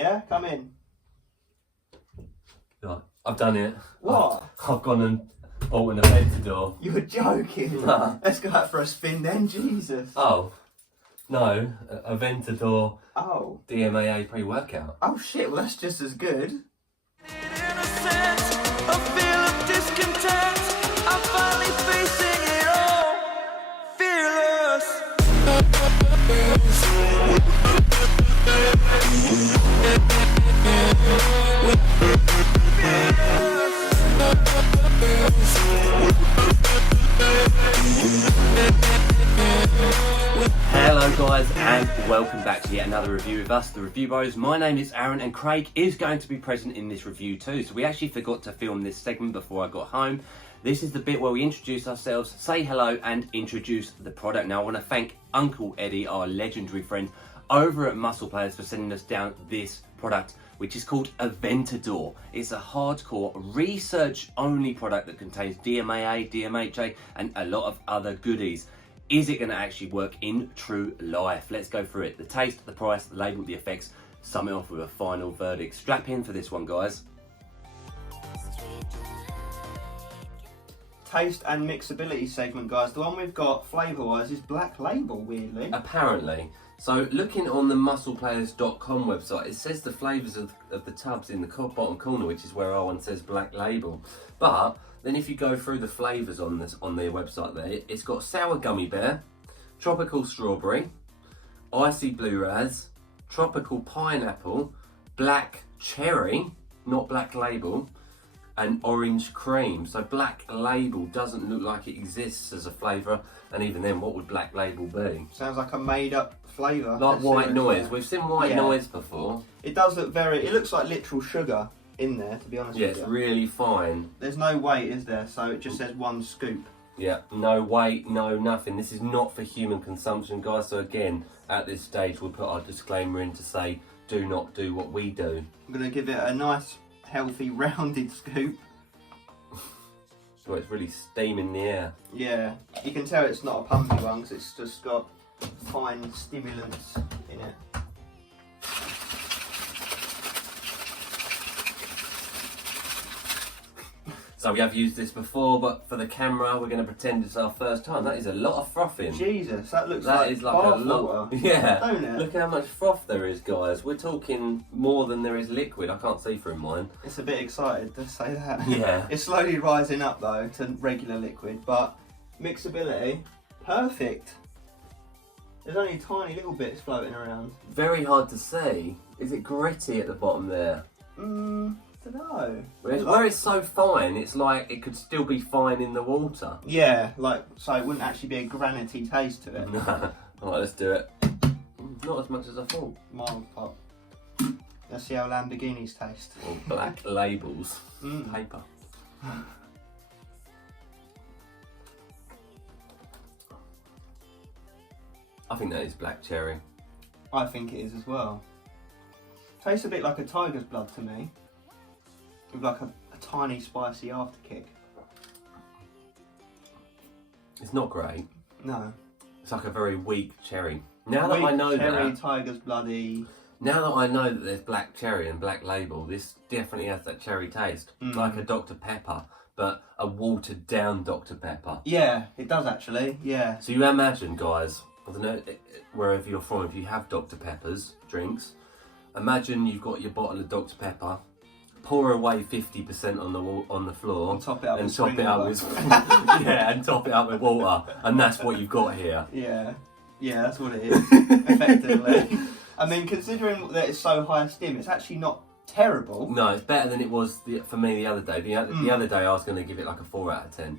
Yeah, come in. Right, I've done it. What? I've gone and bought an Aventador. You were joking. Nah. Let's go out for a spin then, Jesus. Oh, no, Aventador Oh. Dmaa pre-workout. Oh shit, well that's just as good. Hello guys and welcome back to yet another review with us, the Review Bros. My name is Aaron and Craig is going to be present in this review too. So we actually forgot to film this segment before I got home. This is the bit where we introduce ourselves, say hello and introduce the product. Now I want to thank Uncle Eddie, our legendary friend over at Muscle Players, for sending us down this product, which is called Aventador. It's a hardcore research-only product that contains DMAA, DMHA, and a lot of other goodies. Is it going to actually work in true life? Let's go through it. The taste, the price, the label, the effects, sum it off with a final verdict. Strap in for this one, guys. Taste and mixability segment, guys. The one we've got flavour-wise is Black Label, weirdly. Apparently. So looking on the muscleplayers.com website, it says the flavours of the tubs in the bottom corner, which is where our one says Black Label. But then if you go through the flavours on their website there, it's got sour gummy bear, tropical strawberry, icy blue raz, tropical pineapple, black cherry, not Black Label, and orange cream. So Black Label doesn't look like it exists as a flavour, and even then, what would Black Label be? Sounds like a made-up flavour. Like white noise. We've seen white noise before. It does look it looks like literal sugar in there, to be honest with you. Yeah, it's really fine. There's no weight, is there? So it just says one scoop. Yeah, no weight, no nothing. This is not for human consumption, guys. So again, at this stage, we'll put our disclaimer in to say, do not do what we do. I'm going to give it a nice, healthy, rounded scoop. So it's really steaming the air. Yeah, you can tell it's not a pumpy one because it's just got fine stimulants in it. So we have used this before, but for the camera, we're going to pretend it's our first time. That is a lot of frothing. Jesus, that looks That like is like a lot. water. Yeah, don't it? Look how much froth there is, guys. We're talking more than there is liquid. I can't see through mine. It's a bit excited to say that. Yeah. It's slowly rising up though to regular liquid, but mixability, perfect. There's only tiny little bits floating around. Very hard to see. Is it gritty at the bottom there? I don't know. Where it's so fine, it's like it could still be fine in the water. Yeah, like, so it wouldn't actually be a granity taste to it. No. Alright, let's do it. Not as much as I thought. Mild pop. Let's see how Lamborghinis taste. Or Black Labels. Mm. Paper. I think that is black cherry. I think it is as well. Tastes a bit like a tiger's blood to me. With like a tiny spicy afterkick. It's not great. No. It's like a very weak cherry. Now that I know cherry, that, tiger's bloody. now that I know that there's black cherry and Black Label, this definitely has that cherry taste. Like a Dr. Pepper, but a watered down Dr. Pepper. Yeah, it does actually, yeah. So you imagine, guys, I don't know, wherever you're from, if you have Dr. Pepper's drinks, imagine you've got your bottle of Dr. Pepper, pour away 50% on the floor, And top it up and with top it up with yeah, and top it up with water, and that's what you've got here. Yeah, that's what it is, effectively. I mean, considering that it's so high stim, it's actually not terrible. No, it's better than it was for me the other day. The other day I was going to give it like a 4 out of 10.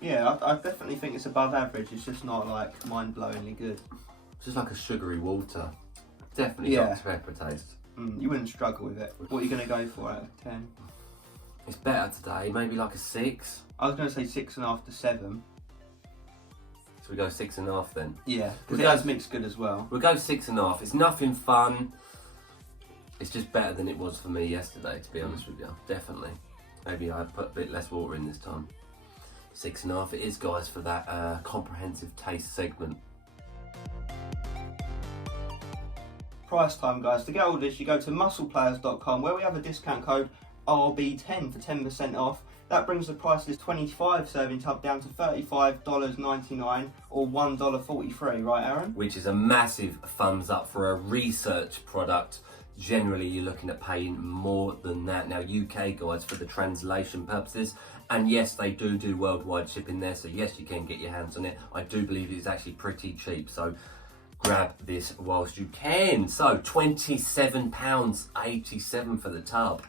Yeah, I definitely think it's above average. It's just not like mind-blowingly good. It's just like a sugary water. Definitely Dr. Pepper taste. You wouldn't struggle with it. What are you going to go for out of 10? It's better today, maybe like a 6. I was going to say 6.5 to 7. So we go 6.5 then. Yeah, because it does mix good as well. We'll go 6.5. It's nothing fun. It's just better than it was for me yesterday, to be honest with you. Definitely. Maybe I put a bit less water in this time. 6.5 it is, guys, for that comprehensive taste segment. price time, guys. To get all this, you go to muscleplayers.com, where we have a discount code RB10 for 10% off. That brings the price of this 25 serving tub down to $35.99 or $1.43, right, Aaron? Which is a massive thumbs up for a research product. Generally, you're looking at paying more than that. Now, UK guys, for the translation purposes, and yes, they do worldwide shipping there, so yes, you can get your hands on it. I do believe it's actually pretty cheap, so grab this whilst you can. So, £27.87 for the tub.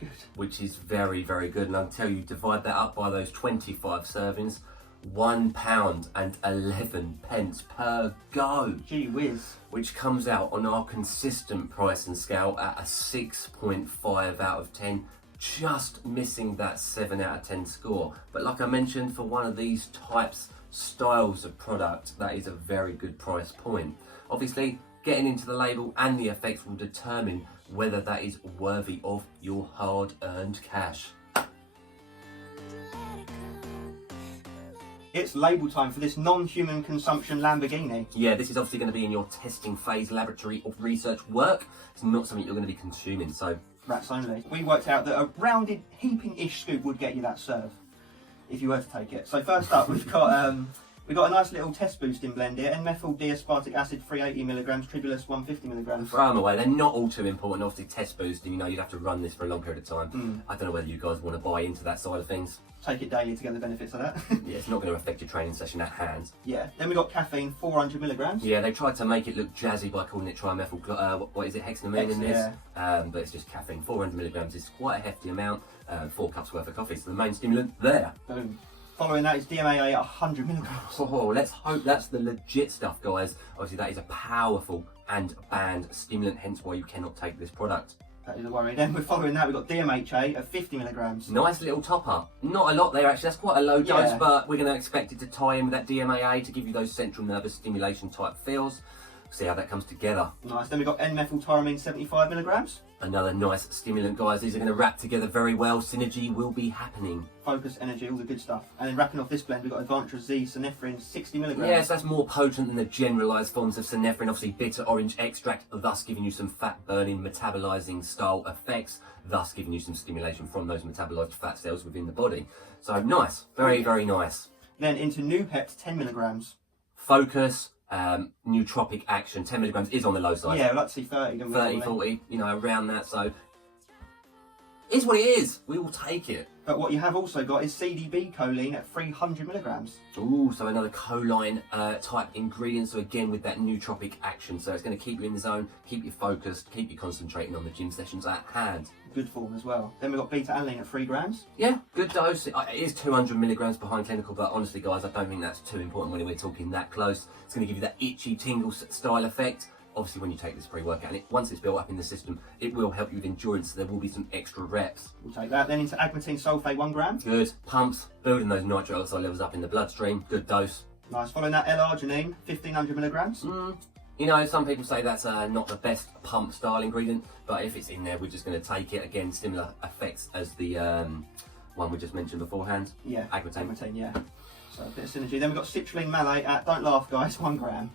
Good. Which is very, very good. And I'll tell you, divide that up by those 25 servings, £1.11 per go. Gee whiz. Which comes out on our consistent pricing scale at a 6.5 out of 10, just missing that 7 out of 10 score. But like I mentioned, for one of these styles of product, that is a very good price point. Obviously, getting into the label and the effects will determine whether that is worthy of your hard-earned cash. It's label time for this non-human consumption Lamborghini. Yeah, this is obviously going to be in your testing phase, laboratory or research work. It's not something you're going to be consuming, so... Rats only. We worked out that a rounded, heaping-ish scoop would get you that serve, if you were to take it. So first up, we've got a nice little test boosting blend here. N-methyl D-aspartic acid 380mg, tribulus 150mg. Throw them away. They're not all too important. Obviously, test boosting, you know, you'd have to run this for a long period of time. I don't know whether you guys want to buy into that side of things. Take it daily to get the benefits of that. Yeah, it's not going to affect your training session at hand. Yeah. Then we got caffeine, 400mg. Yeah, they tried to make it look jazzy by calling it trimethyl, what is it, hexanamine in this? Yeah. But it's just caffeine. 400mg is quite a hefty amount. 4 cups worth of coffee. So the main stimulant there. Boom. Following that is DMAA at 100mg. Oh, let's hope that's the legit stuff, guys. Obviously, that is a powerful and banned stimulant, hence why you cannot take this product. That is a worry. Then we're following that, we've got DMHA at 50mg. Nice little top up. Not a lot there, actually. That's quite a low dose, Yeah. but we're going to expect it to tie in with that DMAA to give you those central nervous stimulation type feels. See how that comes together. Nice. Then we've got N-methyltyramine, 75mg. Another nice stimulant, guys. These are going to wrap together very well. Synergy will be happening. Focus, energy, all the good stuff. And then wrapping off this blend, we've got Advantra Z, synephrine, 60mg. Yes, that's more potent than the generalised forms of synephrine. Obviously, bitter orange extract, thus giving you some fat-burning, metabolising style effects, thus giving you some stimulation from those metabolised fat cells within the body. So, nice. Very, very nice. Then into Nupet, 10mg. Focus, nootropic action. 10mg is on the low side. Yeah, we'd like to see 30. 30, 40, you know, around that. So, it's what it is. We will take it. But what you have also got is CDB choline at 300mg. Ooh, so another choline type ingredient. So again, with that nootropic action. So it's going to keep you in the zone, keep you focused, keep you concentrating on the gym sessions at hand. Good form as well. Then we've got beta-alanine at 3g. Yeah, good dose. It is 200mg behind clinical, but honestly, guys, I don't think that's too important when we're talking that close. It's going to give you that itchy tingle style effect. Obviously, when you take this pre-workout, and once it's built up in the system, it will help you with endurance. So there will be some extra reps. We'll take that. Then into agmatine sulfate, 1g. Good. Pumps, building those nitric oxide levels up in the bloodstream. Good dose. Nice. Following that, L-arginine, 1500mg. You know, some people say that's not the best pump style ingredient, but if it's in there, we're just going to take it. Again, similar effects as the one we just mentioned beforehand. Yeah. Agmatine. Agmatine, yeah. So a bit of synergy. Then we've got citrulline malate at, don't laugh guys, 1g.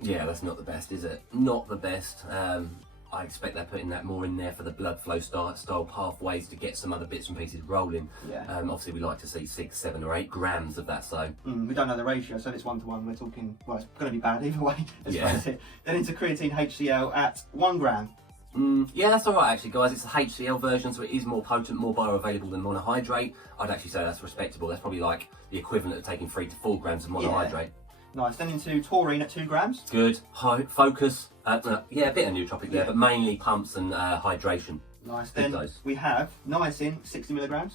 Yeah, that's not the best, is it? Not the best. I expect they're putting that more in there for the blood flow style pathways to get some other bits and pieces rolling. Yeah. Obviously, we like to see 6, 7 or 8 grams of that, so... We don't know the ratio, so if it's 1 to 1, we're talking, well, it's going to be bad either way. Yeah. Then into creatine HCl at 1g. Yeah, that's alright actually, guys. It's the HCl version, so it is more potent, more bioavailable than monohydrate. I'd actually say that's respectable. That's probably like the equivalent of taking 3 to 4 grams of monohydrate. Yeah. Nice. Then into taurine at 2g. Good. High focus. Yeah, a bit of nootropic there, but mainly pumps and hydration. Nice. Good Then dose. we have niacin, 60mg.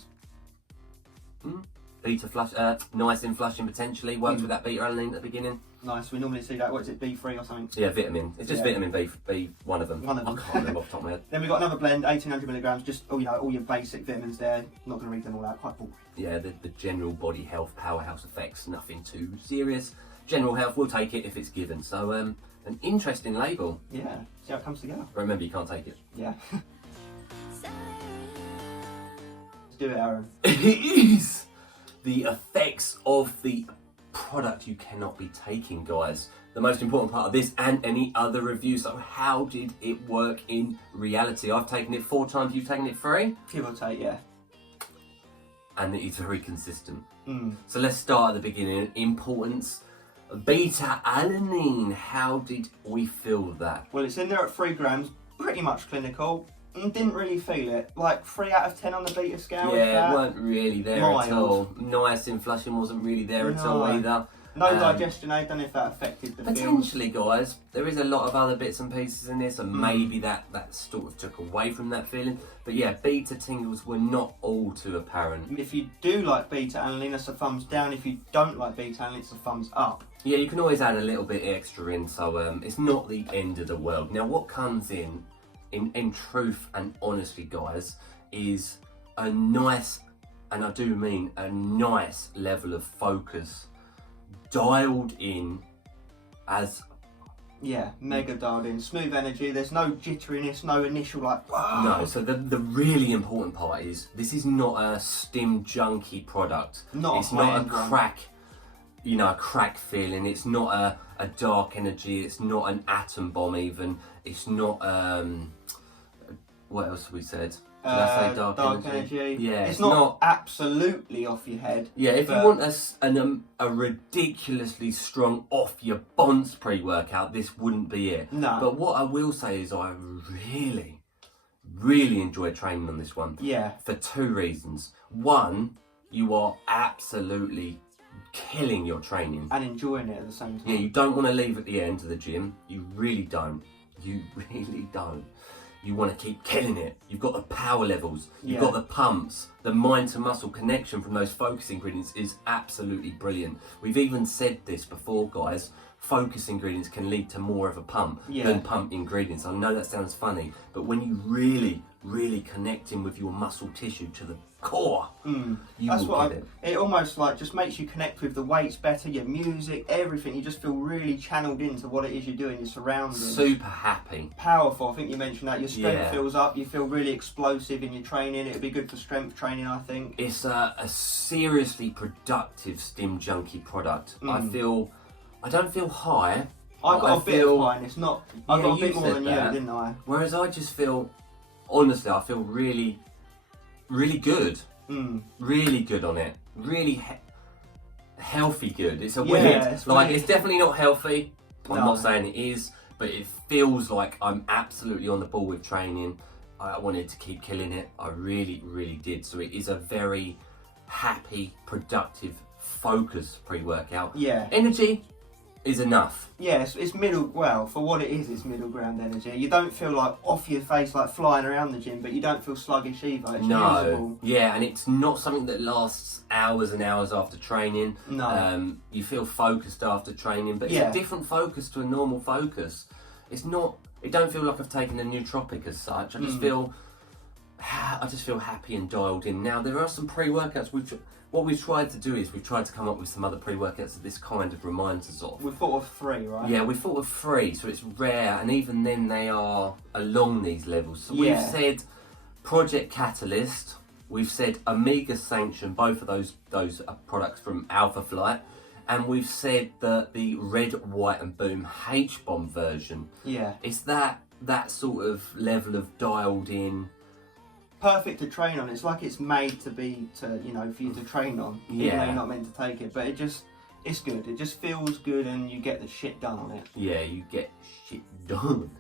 Beta flush, niacin flushing potentially. Works with that beta-alanine at the beginning. Nice. We normally see that. What is it, B3 or something? Yeah, vitamin. It's just vitamin B, one of them. One of them. I can't remember off the top of my head. Then we've got another blend, 1800mg. Just all your basic vitamins there. Not going to read them all out. Quite full. Yeah, the general body health powerhouse effects. Nothing too serious. General health, we'll take it if it's given. So, an interesting label. Yeah. See how it comes together. But remember, you can't take it. Yeah. Let's do it, Aaron. It is the effects of the product you cannot be taking, guys. the most important part of this and any other review. So how did it work in reality? I've taken it 4 times, you've taken it 3? Give or take, yeah. And it is very consistent. So let's start at the beginning. Importance. Beta-alanine, how did we feel that? Well, it's in there at 3 grams, pretty much clinical. Didn't really feel it. Like 3 out of 10 on the beta scale. Yeah, it weren't really there Mild. at all. Niacin flushing wasn't really there at all either. No digestion aid, don't know if that affected the potentially, guys. There is a lot of other bits and pieces in this, and maybe that sort of took away from that feeling. But yeah, beta tingles were not all too apparent. If you do like beta-alanine, it's a thumbs down. If you don't like beta-alanine, it's a thumbs up. Yeah, you can always add a little bit extra in, so it's not the end of the world. Now, what comes in truth and honesty, guys, is a nice, and I do mean a nice level of focus, dialed in as... Yeah, mega dialed in. Smooth energy, there's no jitteriness, no initial like... Whoa. No, so the really important part is, this is not a stim junkie product. It's not a crack, you know, a crack feeling. It's not a dark energy. It's not an atom bomb even. It's not, what else have we said? Did I say dark energy? Yeah, it's not absolutely off your head. Yeah, if you want a ridiculously strong off your bonds pre-workout, this wouldn't be it. No. But what I will say is I really enjoyed training on this one. Yeah. For 2 reasons. One, you are absolutely killing your training. And enjoying it at the same time. Yeah, you don't want to leave at the end of the gym. You really don't. You really don't. You want to keep killing it. You've got the power levels, you've got the pumps, the mind to muscle connection from those focus ingredients is absolutely brilliant. We've even said this before, guys, focus ingredients can lead to more of a pump than pump ingredients. I know that sounds funny, but when you really connect in with your muscle tissue to the core, you will get it. It almost like just makes you connect with the weights better, your music, everything. You just feel really channeled into what it is you're doing, your surroundings. Super happy. Powerful, I think you mentioned that. Your strength fills up, you feel really explosive in your training. It would be good for strength training, I think. It's a seriously productive stim junkie product. I don't feel high. I got a bit of high, and it's not. I got a bit more than you, didn't I? Whereas I just feel, honestly, I feel really good. Really good on it. Really healthy good. It's a weird, it's like, weird. it's definitely not healthy. I'm not saying it is, but it feels like I'm absolutely on the ball with training. I wanted to keep killing it. I really did. So it is a very happy, productive, focused pre-workout. Yeah. Energy is enough. Yeah, it's middle, well, for what it is, it's middle ground energy. You don't feel like off your face, like flying around the gym, but you don't feel sluggish either. It's usable. Yeah, and it's not something that lasts hours and hours after training. No. You feel focused after training, but it's a different focus to a normal focus. It's not, it don't feel like I've taken a nootropic as such. I just feel happy and dialed in. Now, there are some pre-workouts what we've tried to do is we've tried to come up with some other pre-workouts that this kind of reminds us of. We've thought of 3, right? Yeah, we thought of 3, so it's rare, and even then they are along these levels. So we've said Project Catalyst, we've said Omega Sanction, both of those are products from Alpha Flight, and we've said the Red, White and Boom H-Bomb version. Yeah. It's that sort of level of dialed in. Perfect to train on. It's like it's made to be for you to train on. Even though you're not meant to take it, but it's good. It just feels good, and you get the shit done on it. Yeah, you get shit done.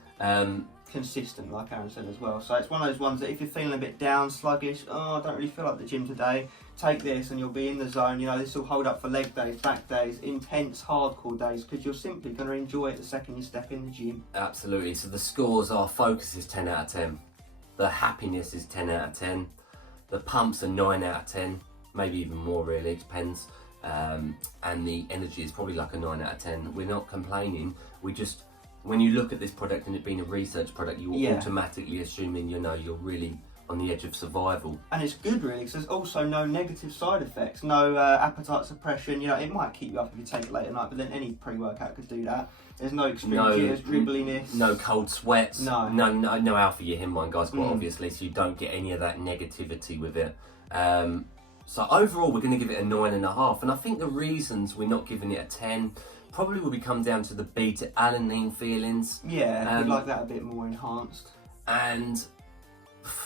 Consistent, like Aaron said as well. So it's one of those ones that if you're feeling a bit down, sluggish, I don't really feel like the gym today, take this and you'll be in the zone. You know, this will hold up for leg days, back days, intense, hardcore days, because you're simply going to enjoy it the second you step in the gym. Absolutely. So the scores are: focus is 10 out of 10. The happiness is 10 out of 10. The pumps are 9 out of 10. Maybe even more, really, it depends. And the energy is probably like a 9 out of 10. We're not complaining. We just, when you look at this product and it being a research product, you're automatically assuming, you're really on the edge of survival. And it's good, really, because there's also no negative side effects, no appetite suppression. It might keep you up if you take it late at night, but then any pre-workout could do that. There's no extreme jitters, dribbliness. No cold sweats. No alpha Yahimine, guys, quite obviously, so you don't get any of that negativity with it. So overall, we're going to give it a 9.5, and I think the reasons we're not giving it a 10, probably will come down to the beta-alanine feelings. Yeah, we'd like that a bit more enhanced. And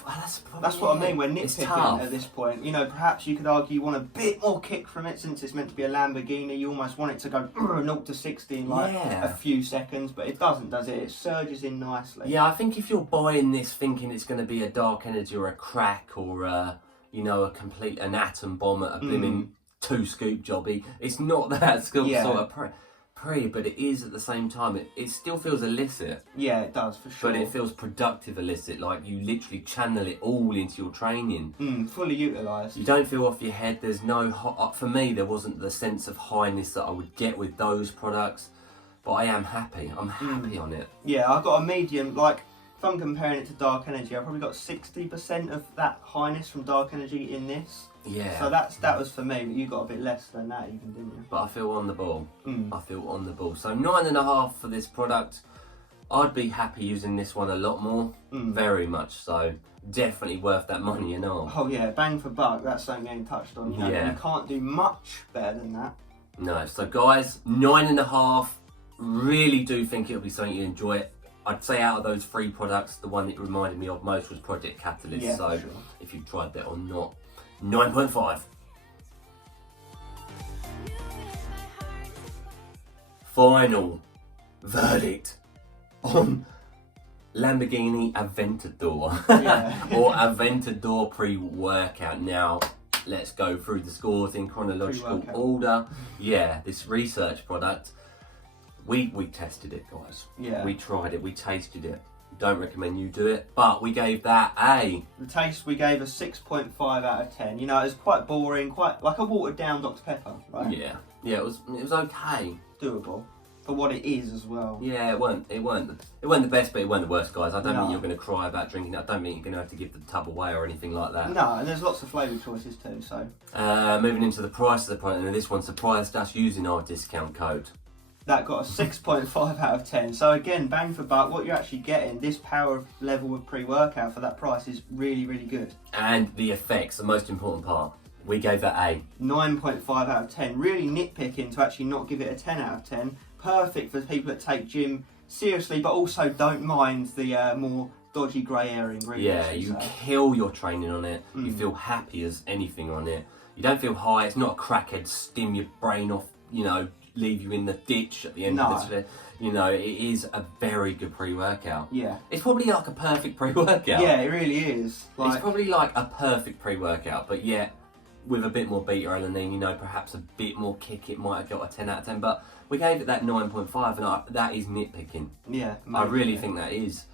that's what I mean, we're It's nitpicking tough. at this point. You know, perhaps you could argue you want a bit more kick from it, since it's meant to be a Lamborghini. You almost want it to go 0 to 60 in like a few seconds, but it doesn't, does it? It surges in nicely. Yeah, I think if you're buying this thinking it's going to be a dark energy or a crack or you know, an atom bomb at a blimmin' 2-scoop jobby, it's not that sort of pre, but it is at the same time. It still feels illicit. Yeah, it does, for sure. But it feels productive illicit, like you literally channel it all into your training. Fully utilised. You don't feel off your head. There's no for me, there wasn't the sense of highness that I would get with those products, but I am happy. I'm happy on it. Yeah, I've got a medium, like, if I'm comparing it to Dark Energy, I've probably got 60% of that highness from Dark Energy in this. Yeah. So that was for me, but you got a bit less than that even, didn't you? But I feel on the ball. I feel on the ball. So 9.5 for this product. I'd be happy using this one a lot more. Very much so. Definitely worth that money and all. Oh yeah, bang for buck, that's something getting touched on. You know, you can't do much better than that. No, so guys, 9.5. Really do think it'll be something you enjoy. I'd say out of those 3 products, the one that reminded me of most was Project Catalyst. Yeah, so sure. If you've tried that or not, 9.5. Final verdict on Lamborghini Aventador or Aventador pre-workout. Now, let's go through the scores in chronological order. Yeah, this research product, we tested it, guys. Yeah. We tried it, we tasted it. Don't recommend you do it, but we gave that a... The taste, we gave a 6.5 out of 10. You know, it was quite boring, quite like a watered down Dr. Pepper, right? Yeah, it was okay. Doable. For what it is as well. Yeah, it weren't the best, but it weren't the worst, guys. I don't think you're going to cry about drinking it. I don't think you're going to have to give the tub away or anything like that. No, and there's lots of flavour choices too, so... Moving into the price of the product, and this one surprised us using our discount code. That got a 6.5 out of 10. So again, bang for buck, what you're actually getting, this power level of pre-workout for that price is really, really good. And the effects, the most important part. We gave that a 9.5 out of 10. Really nitpicking to actually not give it a 10 out of 10. Perfect for people that take gym seriously, but also don't mind the more dodgy grey area ingredients. Yeah, you kill your training on it. You feel happy as anything on it. You don't feel high. It's not a crackhead stim your brain off, you know, leave you in the ditch at the end of this. You know, it is a very good pre-workout. Yeah. It's probably like a perfect pre-workout. Yeah, it really is. Like... It's probably like a perfect pre-workout, but yet with a bit more beta-alanine, you know, perhaps a bit more kick, it might have got a 10 out of 10, but we gave it that 9.5, and that is nitpicking. Yeah. I really think that is.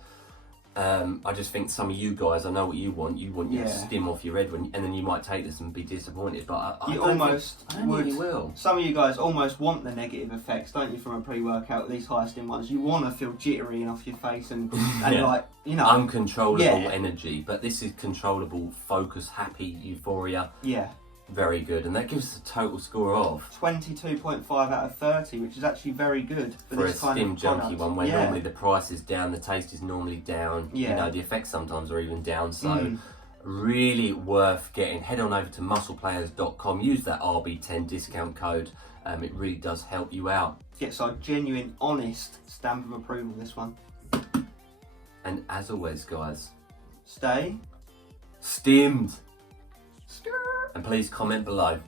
I just think some of you guys, I know what you want. You want your stim off your head, and then you might take this and be disappointed. But I don't think you will. Some of you guys almost want the negative effects, don't you, from a pre-workout? These high stim ones, you want to feel jittery and off your face and like, you know, uncontrollable energy. But this is controllable, focus, happy euphoria. Yeah. Very good, and that gives us a total score of 22.5 out of 30, which is actually very good for this a kind stim of junkie product. one, where normally the price is down, the taste is normally down. You know, the effects sometimes are even down. So really worth getting. Head on over to muscleplayers.com. Use that RB10 discount code. It really does help you out. Gets our genuine, honest stamp of approval. This one. And as always, guys, stay stimmed. And please comment below.